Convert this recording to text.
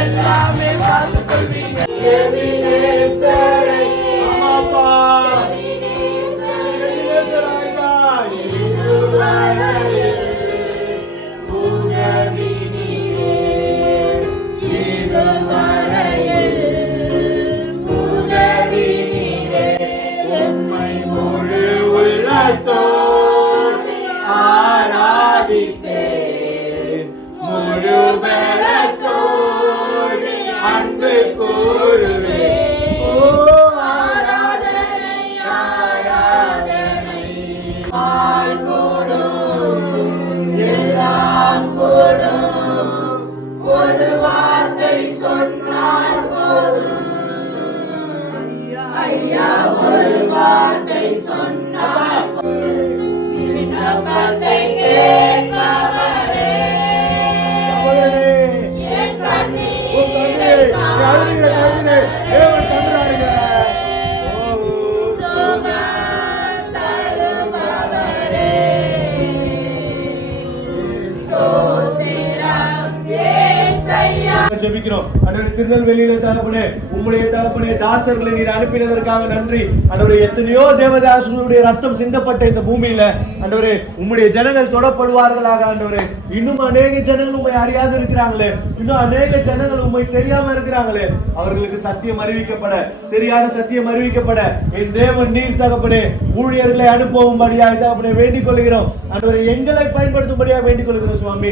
எல்லாமே பார்த்துக் கொள்வீங்க. ஆராதிப்பேன் முழு பலத்தோடு அன்பு கூறுவேன். ஆராதனை ஆராதனை ஆள் கூடும் எல்லாம் கூடும் ஒரு வார்த்தை சொன்னால் போதும். ஐயா ஒரு வார்த்தை சொன்னால் விண்ணப்பத்தை கேட்பவரே என் கண்ணீரை காண்பவரே சுகம் தருபவரே ஸ்தோத்திரம் இயேசையா. ஜெபிக்கிறோம். ஆண்டவரே திருநெல்வேலியில தகப்பனே உம்முடைய தகப்பனே தாசர்களை நீர் அனுப்பினதற்காக நன்றி. ஆண்டவரே எத்தனையோ தேவதாசர்களுடைய ரத்தம் சிந்தப்பட்ட இந்த பூமியில ஆண்டவரே உம்முடைய ஜனங்கள் தொடப்படுவார்களாக. ஆண்டவரே இன்னும் அநேக ஜனங்கள் உண்மை அறியாது இருக்கிறாங்களே, இன்னும் அநேக ஜனங்கள் உண்மை தெரியாம இருக்கிறாங்களே, அவர்களுக்கு சத்தியம் அறிவிக்கப்பட, சரியான சத்தியம் அறிவிக்கப்பட என் தேவன் நீர் தகப்பனே ஊழியர்களை அனுப்பும்படியாக தகப்பனே வேண்டிக் கொள்கிறோம். ஆண்டவரே எங்களை பயன்படுத்தும்படியாக வேண்டிக் கொள்கிறோம் சுவாமி.